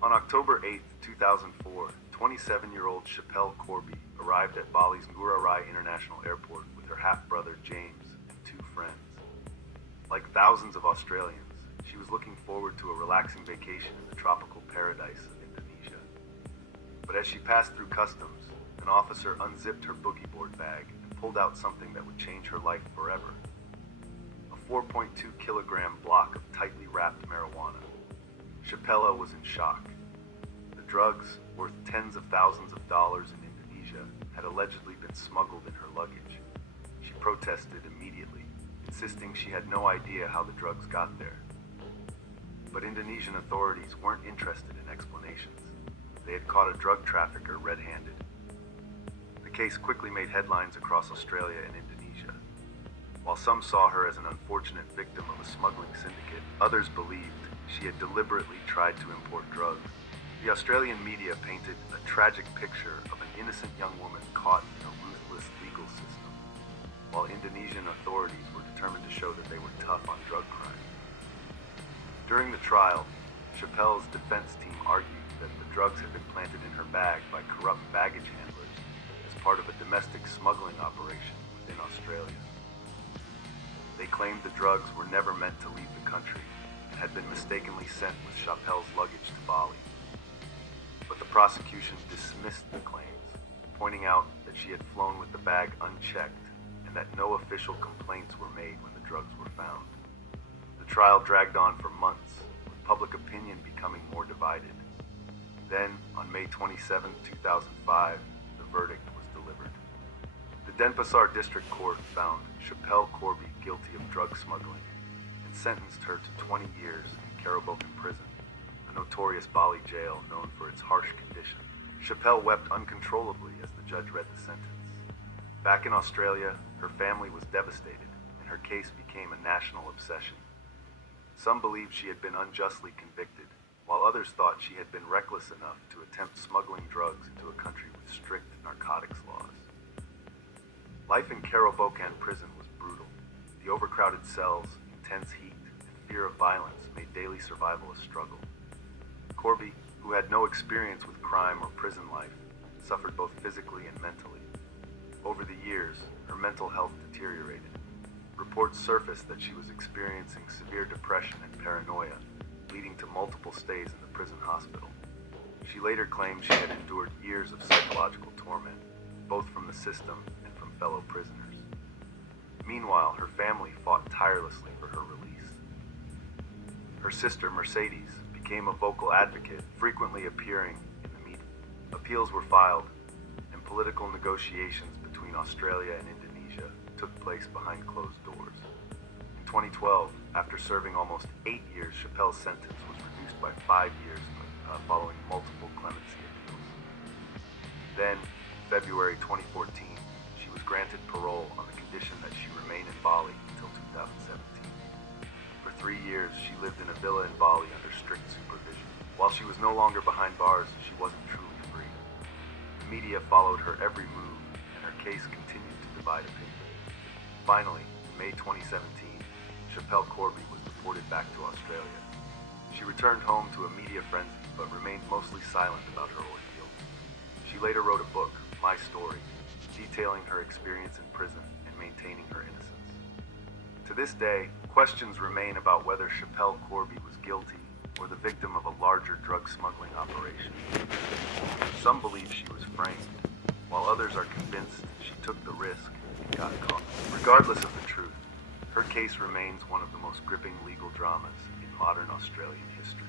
On October 8, 2004, 27-year-old Schapelle Corby arrived at Bali's Ngurah Rai International Airport with her half-brother James and two friends. Like thousands of Australians, she was looking forward to a relaxing vacation in the tropical paradise of Indonesia. But as she passed through customs, an officer unzipped her boogie board bag and pulled out something that would change her life forever. A 4.2-kilogram block of tightly wrapped marijuana. Schapelle was in shock. The drugs, worth tens of thousands of dollars in Indonesia, had allegedly been smuggled in her luggage. She protested immediately, insisting she had no idea how the drugs got there. But Indonesian authorities weren't interested in explanations. They had caught a drug trafficker red-handed. The case quickly made headlines across Australia and Indonesia. While some saw her as an unfortunate victim of a smuggling syndicate, others believed she had deliberately tried to import drugs. The Australian media painted a tragic picture of an innocent young woman caught in a ruthless legal system, while Indonesian authorities were determined to show that they were tough on drug crime. During the trial, Schapelle's defense team argued that the drugs had been planted in her bag by corrupt baggage handlers as part of a domestic smuggling operation within Australia. They claimed the drugs were never meant to leave the country and had been mistakenly sent with Schapelle's luggage to Bali. But the prosecution dismissed the claims, pointing out that she had flown with the bag unchecked and that no official complaints were made when the drugs were found. The trial dragged on for months, with public opinion becoming more divided. Then, on May 27, 2005, the verdict was delivered. The Denpasar District Court found Schapelle Corby guilty of drug smuggling and sentenced her to 20 years in Karabokan Prison, a notorious Bali jail known for its harsh conditions. Schapelle wept uncontrollably as the judge read the sentence. Back in Australia, her family was devastated, and her case became a national obsession. Some believed she had been unjustly convicted, while others thought she had been reckless enough to attempt smuggling drugs into a country with strict narcotics laws. Life in Karabokan prison was brutal. The overcrowded cells, intense heat, and fear of violence made daily survival a struggle. Corby, who had no experience with crime or prison life, suffered both physically and mentally. Over the years, her mental health deteriorated. Reports surfaced that she was experiencing severe depression and paranoia, leading to multiple stays in the prison hospital. She later claimed she had endured years of psychological torment, both from the system and from fellow prisoners. Meanwhile, her family fought tirelessly for her release. Her sister, Mercedes, became a vocal advocate, frequently appearing in the media. Appeals were filed, and political negotiations between Australia and Indonesia took place behind closed doors. In 2012, after serving almost 8 years, Schapelle's sentence was reduced by 5 years following multiple clemency appeals. Then, in February 2014, she was granted parole on the condition that she remain in Bali until 2017. For 3 years, she lived in a villa in Bali under strict supervision. While she was no longer behind bars, she wasn't truly free. The media followed her every move, and her case continued to divide opinion. Finally, in May 2017, Schapelle Corby was deported back to Australia. She returned home to a media frenzy, but remained mostly silent about her ordeal. She later wrote a book, My Story, detailing her experience in prison and maintaining her innocence. To this day, questions remain about whether Schapelle Corby was guilty or the victim of a larger drug smuggling operation. Some believe she was framed, while others are convinced she took the risk and got caught. Regardless of the truth, her case remains one of the most gripping legal dramas in modern Australian history.